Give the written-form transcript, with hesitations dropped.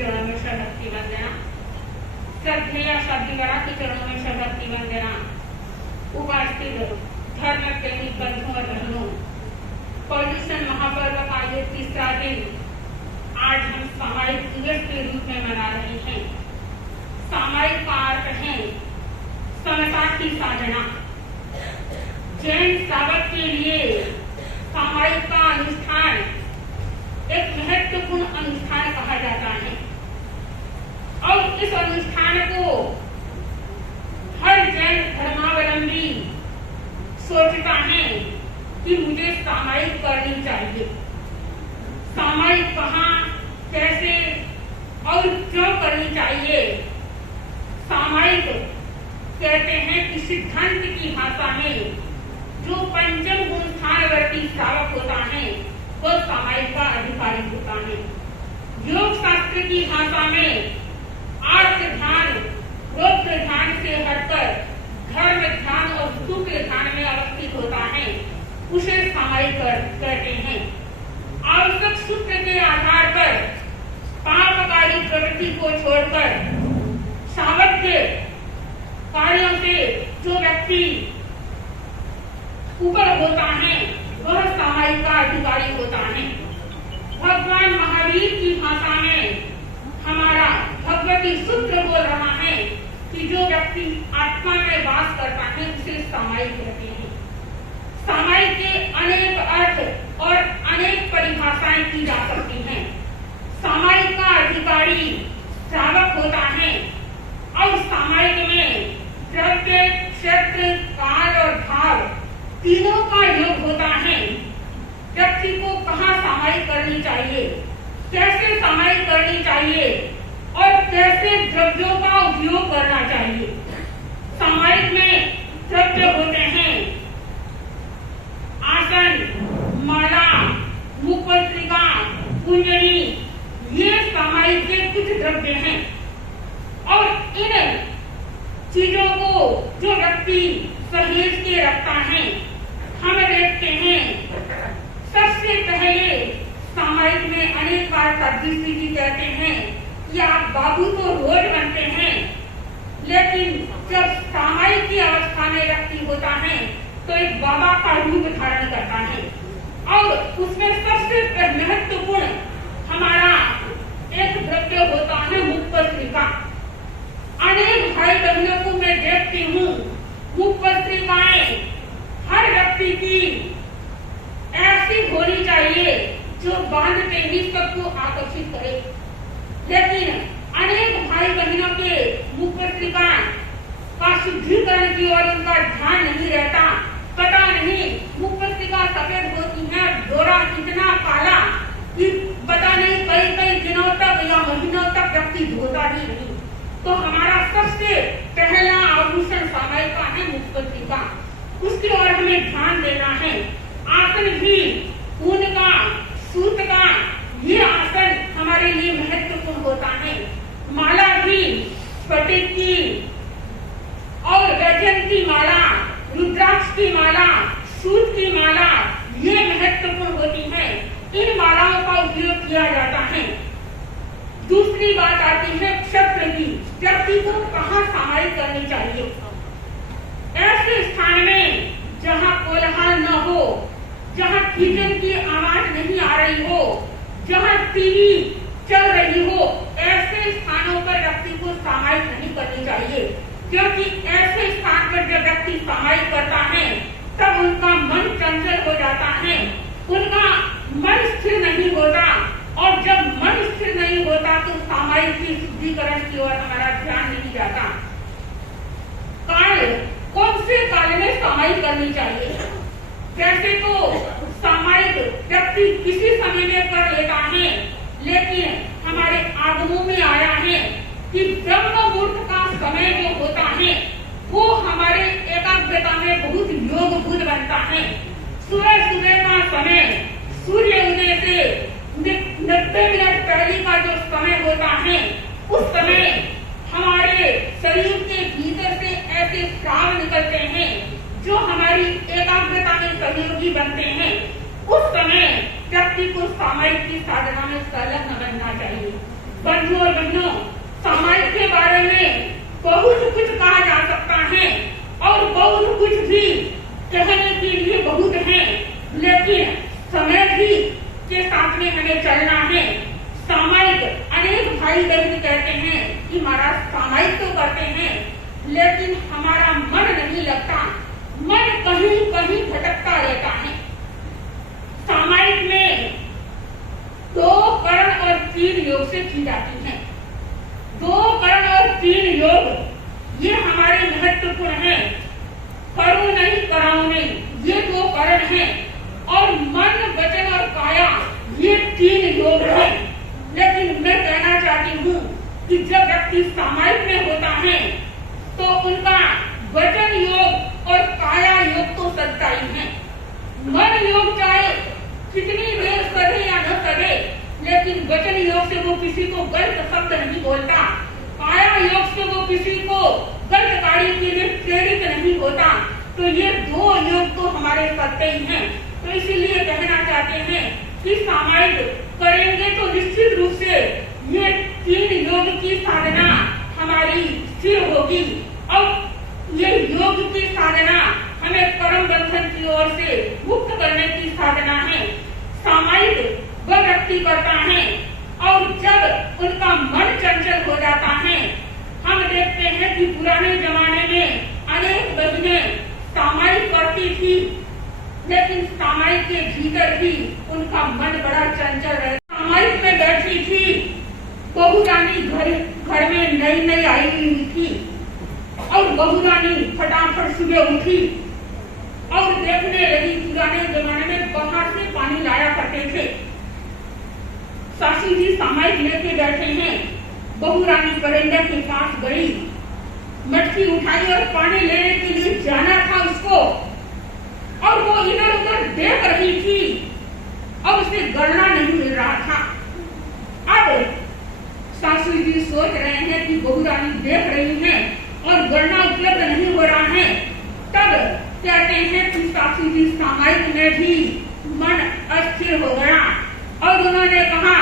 चरणों में शरणार्थी वंदना, श्रद्धेय शब्दगणा के चरणों में शरणार्थी वंदना। उपस्थित धर्म प्रेमी बंधुओं और बहनों, पॉल्यूशन महापर्व का ये तीसरा दिन आज हम सामायिक दिवस के रूप में मना रहे हैं। सामायिक का अर्थ है समता की साधना। जैन श्रावक के लिए सामायिक का अनुष्ठान एक महत्वपूर्ण अनुष्ठान कहा जाता है और इस अनुष्ठान को हर जैन धर्मावलंबी सोचता है कि मुझे सामायिक करनी चाहिए। सामायिक कहाँ, कैसे और क्यों करनी चाहिए? सामायिक कहते हैं कि सिद्धांत की भाषा में जो पंचम गुण स्थानवर्ती श्रावक होता है वो सामायिक का अधिकारी होता है। योग शास्त्र की भाषा में आर्त ध्यान, रौद्र ध्यान से हटकर धर्म ध्यान और शुक्ल ध्यान में अवस्थित होता है, उसे सामायिक कहते हैं। आवश्यक सूत्र के आधार पर पापकारी प्रवृत्ति को छोड़कर श्रावक के कार्यों से जो व्यक्ति ऊपर होता है वह सामायिक का अधिकारी होता है। भगवान महावीर की भाषा में हमारा भगवती सूत्र बोल रहा है कि जो व्यक्ति आत्मा में वास करता है उसे सामायिक कहते हैं। सामायिक के अनेक अर्थ और अनेक परिभाषाएं की जा सकती हैं। सामायिक का अधिकारी श्रावक होता है और सामायिक में द्रव्य, क्षेत्र, काल और भाव तीनों का योग होता है। व्यक्ति को कहाँ सामायिक करनी चाहिए, कैसे सामायिक करनी चाहिए और कैसे द्रव्यों का उपयोग करना चाहिए। सामायिक में द्रव्य होते हैं आसन, माला, मुखपत्रिका, कुंजनी, ये सामायिक के कुछ द्रव्य हैं और इन चीजों को जो व्यक्ति सहेज के रखता है, हम देखते हैं सबसे पहले सामायिक में अनेक बार सदृष्टि जी कहते हैं कि आप बाबू तो रोज बनते हैं, लेकिन जब सामायिक की अवस्था में व्यक्ति होता है तो एक बाबा का रूप धारण करता है और उसमें सबसे महत्वपूर्ण हमारा एक द्रव्य होता है मुखपत्रिका। अनेक भाई बहनों को मैं देखती हूँ मुखपत्रिकाएं हर व्यक्ति की ऐसी होनी चाहिए जो बांध के ही सबको आकर्षित करे, लेकिन अनेक भाई बहनों के मुखपत्रिका का शुद्धिकरण की ओर उनका ध्यान नहीं रहता। पता नहीं मुखपत्रिका सफेद होती है, डोरा इतना काला कि पता नहीं कई कई दिनों तक या महीनों तक व्यक्ति धोता ही नहीं। तो हमारा सबसे पहला आभूषण सामायिक का है मुखपत्रिका, उसकी ओर हमें ध्यान देना है। आसन भी ऊन का, सूत का, ये आसन हमारे लिए महत्वपूर्ण होता है। माला भी स्फटिक की और वैजयंती माला, रुद्राक्ष की माला, सूत की माला, ये महत्वपूर्ण होती है। इन मालाओं का उपयोग किया जाता है। दूसरी बात आती है क्षत्र की। व्यक्ति को कहाँ सामायिक करनी चाहिए? ऐसे स्थान में जहाँ कोलाहल न हो, जहाँ किचन की आवाज नहीं आ रही हो, जहाँ टीवी चल रही हो, ऐसे स्थानों पर व्यक्ति को सामायिक नहीं करनी चाहिए, क्योंकि ऐसे स्थान पर जब व्यक्ति सामायिक करता है तब उनका मन चंचल हो जाता है, उनका मन स्थिर नहीं होता और जब मन स्थिर नहीं होता तो सामायिक की शुद्धिकरण की ओर हमारा ध्यान नहीं जाता। काल, कौन से काल में सामायिक करनी चाहिए? वैसे तो सामायिक व्यक्ति किसी समय में कर लेता है, लेकिन हमारे आगमों में आया है कि ब्रह्म मुहूर्त का समय जो होता है वो हमारे एकाग्रता में बहुत योगभूत बनता है। सुबह सुबह का समय, सूर्य उदय से 90 मिनट पहले का जो समय होता है, उस समय हमारे शरीर के भीतर से ऐसे स्राव निकलते हैं जो हमारी एकाग्रता में सहयोगी बनते हैं। उस समय व्यक्ति को सामायिक की साधना में संलग्न बनना चाहिए। बंधुओं और बहनों, सामायिक के बारे में बहुत कुछ कहा जा सकता है और बहुत कुछ भी कहने के लिए बहुत है, लेकिन समय भी के साथ में हमें चलना है। सामायिक, अनेक भाई बहन कहते हैं कि महाराज सामायिक तो करते हैं लेकिन हमारा मन नहीं लगता, मन कहीं कहीं भटकता रहता है। सामायिक में 2 करण और 3 योग से की जाती है। 2 करण और 3 योग ये हमारे महत्वपूर्ण है। करूं नहीं कराऊं नहीं, ये 2 करण हैं और मन, वचन और काया ये 3 योग हैं। लेकिन मैं कहना चाहती हूँ कि जब व्यक्ति सामायिक में होता है तो उनका वचन योग और काया योग तो सत्ता ही है। मन योग चाहे कितनी देर करे या न करे, लेकिन वचन योग से वो किसी को गलत शब्द नहीं बोलता, काया योग से वो किसी को गलत कार्य के लिए प्रेरित नहीं होता। तो ये 2 योग तो हमारे सत्य ही हैं। तो इसीलिए कहना चाहते हैं कि सामायिक करेंगे तो निश्चित रूप से ये 3 योग की साधना हमारी स्थिर होगी और ये योग की साधना हमें कर्म बंधन की ओर से मुक्त करने की साधना है। सामायिक वह व्यक्ति करता है और जब उनका मन चंचल हो जाता है, हम देखते हैं कि पुराने जमाने में अनेक बहनें सामायिक करती थी, लेकिन सामायिक के भीतर भी उनका मन बड़ा चंचल रहे। सामायिक में बैठी थी, बहू रानी घर में नई नई आई हुई थी और बहू रानी फटाफट सुबह उठी और देखने लगी। पुराने जमाने में बाहर से पानी लाया करते थे। सासू जी सामायिक लेके बैठे हैं, बहू रानी बरंडे के पास गई, मटकी उठाई और पानी लेने के लिए जाना था उसको, और वो इधर उधर देख रही थी और उसे गणना नहीं मिल रहा था। अब सासू जी सोच रहे हैं कि बहू रानी देख रही हैं और गणना उपलब्ध नहीं हो रहा है। तब कहते हैं कि सासू जी सामायिक में भी मन अस्थिर हो गया और उन्होंने कहा